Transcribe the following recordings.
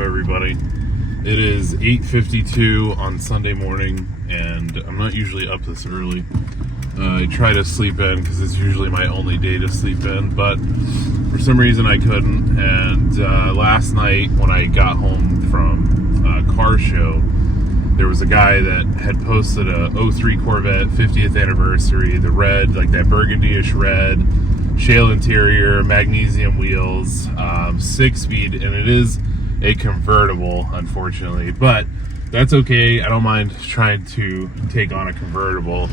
up, everybody? It is 8:52 on Sunday morning, and I'm not usually up this early. I try to sleep in because it's usually my only day to sleep in, but for some reason I couldn't. And last night when I got home from a car show, there was a guy that had posted a 03 Corvette 50th anniversary, the red, like that burgundy-ish red, shale interior, magnesium wheels, 6-speed, and it is a convertible, unfortunately, but that's okay. I don't mind trying to take on a convertible.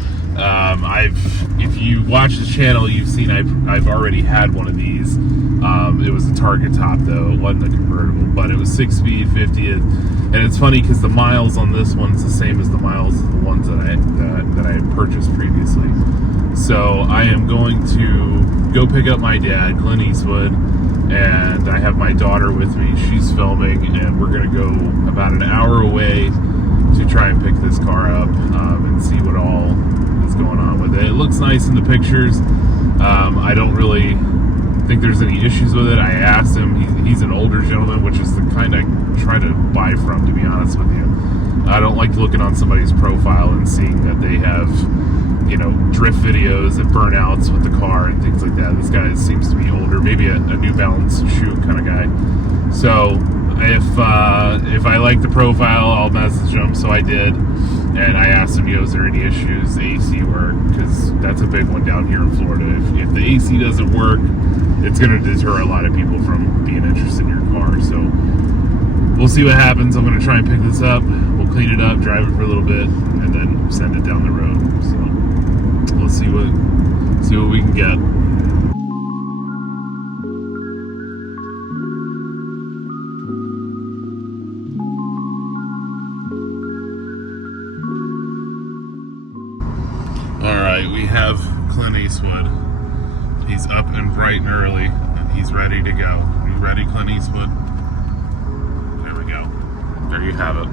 If you watch the channel, you've seen I've already had one of these. It was a Target top though, it wasn't a convertible, but it was 6-speed 50th, and it's funny because the miles on this one's the same as the miles of the ones that I had purchased previously. So I am going to go pick up my dad, Clint Eastwood, and I have my daughter with me. She's filming, and we're going to go about an hour away to try and pick this car up and see what all is going on with it. It looks nice in the pictures. I don't really think there's any issues with it. I asked him. He's an older gentleman, which is the kind I try to buy from, to be honest with you. I don't like looking on somebody's profile and seeing that they have, drift videos and burnouts with the car and things like that. This guy seems to be older, maybe a New Balance shoe kind of guy. So if I like the profile, I'll message him. So I did, and I asked him, is there any issues, the AC work? Because that's a big one down here in Florida. If the AC doesn't work, it's going to deter a lot of people from being interested in your car. So we'll see what happens. I'm going to try and pick this up. We'll clean it up, drive it for a little bit, and then send it down the road. So let's see what we can get. All right, we have Clint Eastwood. He's up and bright and early, and he's ready to go. You ready, Clint Eastwood? There we go. There you have it.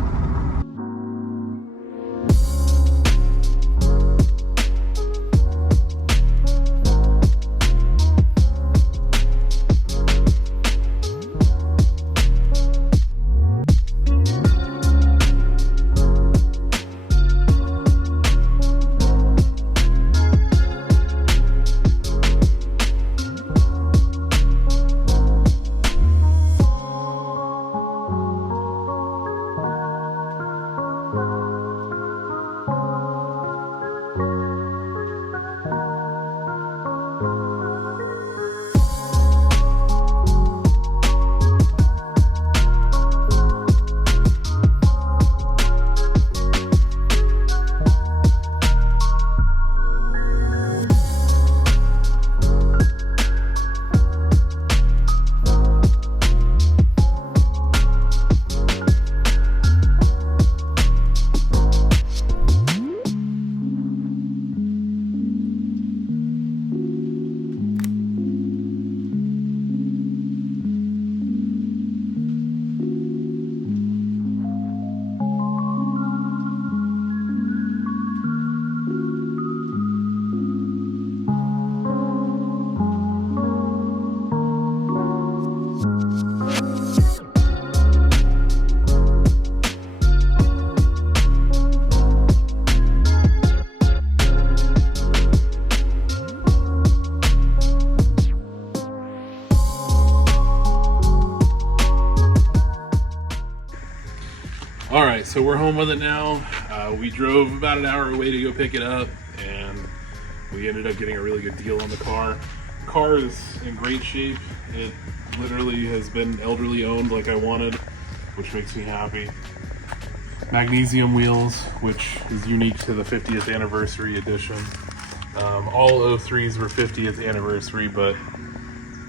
Alright, so we're home with it now. We drove about an hour away to go pick it up, and we ended up getting a really good deal on the car. The car is in great shape. It literally has been elderly owned like I wanted, which makes me happy. Magnesium wheels, which is unique to the 50th anniversary edition. All 03s were 50th anniversary, but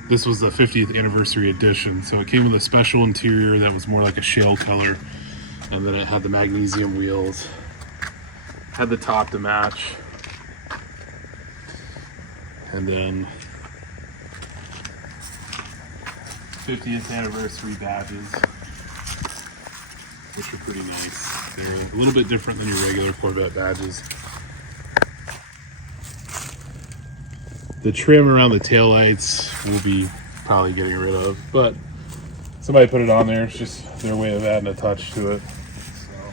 this was the 50th anniversary edition. So it came with a special interior that was more like a shale color. And then it had the magnesium wheels, had the top to match, and then 50th anniversary badges, which are pretty nice. They're a little bit different than your regular Corvette badges. The trim around the taillights we'll be probably getting rid of, but somebody put it on there. It's just their way of adding a touch to it. So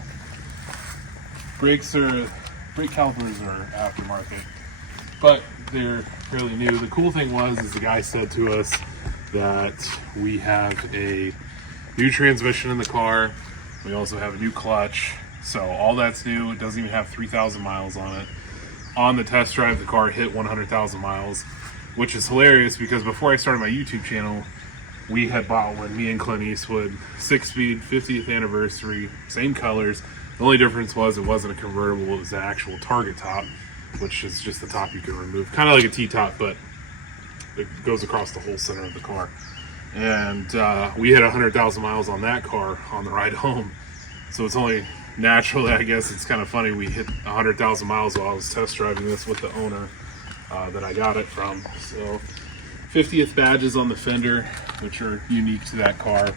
brake calipers are aftermarket, but they're fairly new. The cool thing is the guy said to us that we have a new transmission in the car. We also have a new clutch. So all that's new. It doesn't even have 3,000 miles on it. On the test drive, the car hit 100,000 miles, which is hilarious because before I started my YouTube channel, we had bought one, me and Clint Eastwood, 6-speed, 50th anniversary, same colors. The only difference was it wasn't a convertible, it was an actual target top, which is just the top you can remove. Kind of like a T-top, but it goes across the whole center of the car. And we hit 100,000 miles on that car on the ride home. So it's only naturally, I guess it's kind of funny, we hit 100,000 miles while I was test driving this with the owner that I got it from. So 50th badges on the fender, which are unique to that car.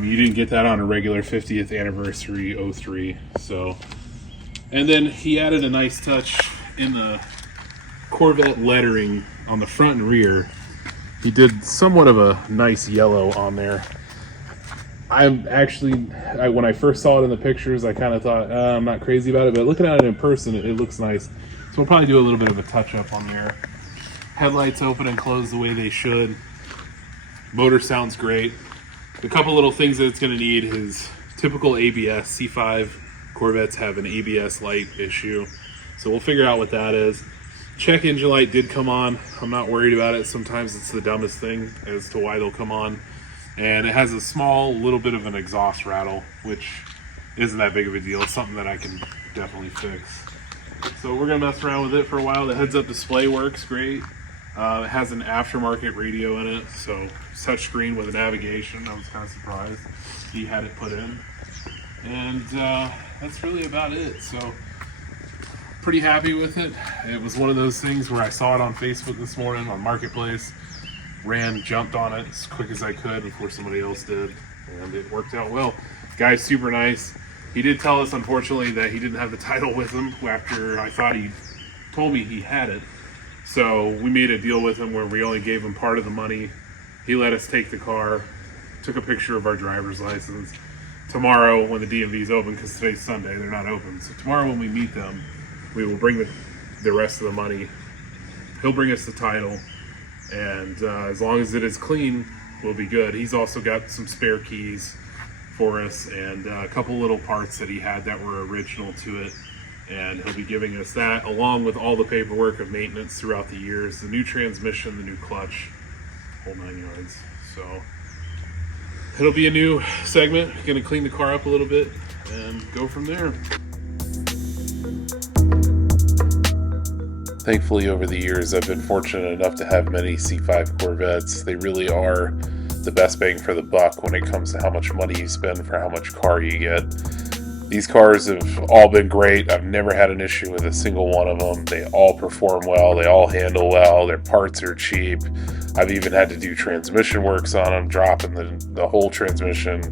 You didn't get that on a regular 50th anniversary 03. So, and then he added a nice touch in the Corvette lettering on the front and rear. He did somewhat of a nice yellow on there. When I first saw it in the pictures, I kind of thought, I'm not crazy about it, but looking at it in person, it looks nice. So we'll probably do a little bit of a touch-up on there. Headlights open and close the way they should. Motor sounds great. A couple little things that it's going to need is typical ABS. C5 Corvettes have an ABS light issue, so we'll figure out what that is. Check engine light did come on. I'm not worried about it. Sometimes it's the dumbest thing as to why they'll come on. And it has a small little bit of an exhaust rattle, which isn't that big of a deal. It's something that I can definitely fix. So we're gonna mess around with it for a while. The heads-up display works great. It has an aftermarket radio in it, so touchscreen with a navigation. I was kind of surprised he had it put in. And that's really about it. So pretty happy with it. It was one of those things where I saw it on Facebook this morning on Marketplace. Jumped on it as quick as I could before somebody else did, and it worked out well. Guy's super nice. He did tell us, unfortunately, that he didn't have the title with him after I thought he told me he had it. So we made a deal with him where we only gave him part of the money. He let us take the car, took a picture of our driver's license. Tomorrow, when the DMV is open, because today's Sunday, they're not open. So tomorrow when we meet them, we will bring the rest of the money. He'll bring us the title. And as long as it is clean, we'll be good. He's also got some spare keys for us and a couple little parts that he had that were original to it. And he'll be giving us that along with all the paperwork of maintenance throughout the years, the new transmission, the new clutch, whole 9 yards. So it'll be a new segment. Gonna clean the car up a little bit and go from there. Thankfully, over the years, I've been fortunate enough to have many C5 Corvettes. They really are the best bang for the buck when it comes to how much money you spend for how much car you get. These cars have all been great. I've never had an issue with a single one of them. They all perform well. They all handle well. Their parts are cheap. I've even had to do transmission works on them, dropping the whole transmission,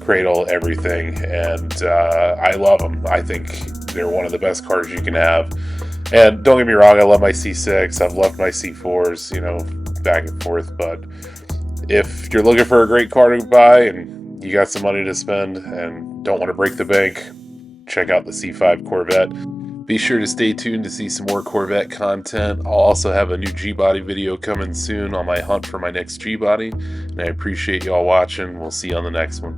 cradle, everything. And I love them. I think they're one of the best cars you can have. And don't get me wrong, I love my C6. I've loved my C4s, back and forth. But if you're looking for a great car to buy and you got some money to spend and don't want to break the bank, check out the C5 Corvette. Be sure to stay tuned to see some more Corvette content. I'll also have a new G-Body video coming soon on my hunt for my next G-Body. And I appreciate y'all watching. We'll see you on the next one.